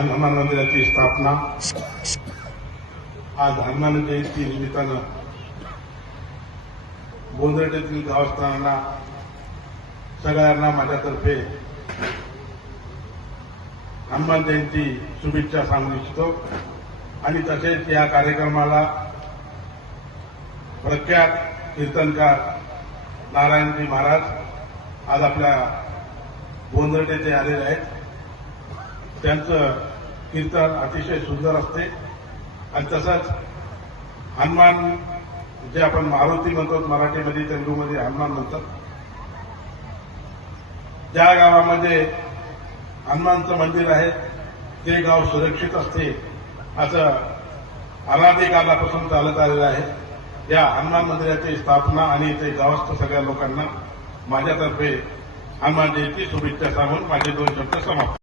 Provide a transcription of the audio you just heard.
हनुमान मंदिराची स्थापना आज हनुमान जयंती निमित्तानं बोंदरटेतील गावस्थानांना सगळ्यांना माझ्यातर्फे हनुमान जयंती शुभेच्छा सांगू इच्छितो आणि तसेच या कार्यक्रमाला प्रख्यात कीर्तनकार नारायणजी महाराज आज आपल्या बोंदरटेचे आलेले आहेत. त्यांचं कीर्तन अतिशय सुंदर असते आणि तसंच हनुमान जे आपण मारुती म्हणतो मराठीमध्ये, तेलुगूमध्ये हनुमान म्हणतात. ज्या गावामध्ये हनुमानचं मंदिर आहे ते गाव सुरक्षित असते असं अनादी कालापासून चालत आलेलं आहे. या हनुमान मंदिराची स्थापना आणि ते गावस्थ सगळ्या लोकांना माझ्यातर्फे हनुमान जयंती शुभेच्छा सांगून माझे 2 शब्द समाप्त.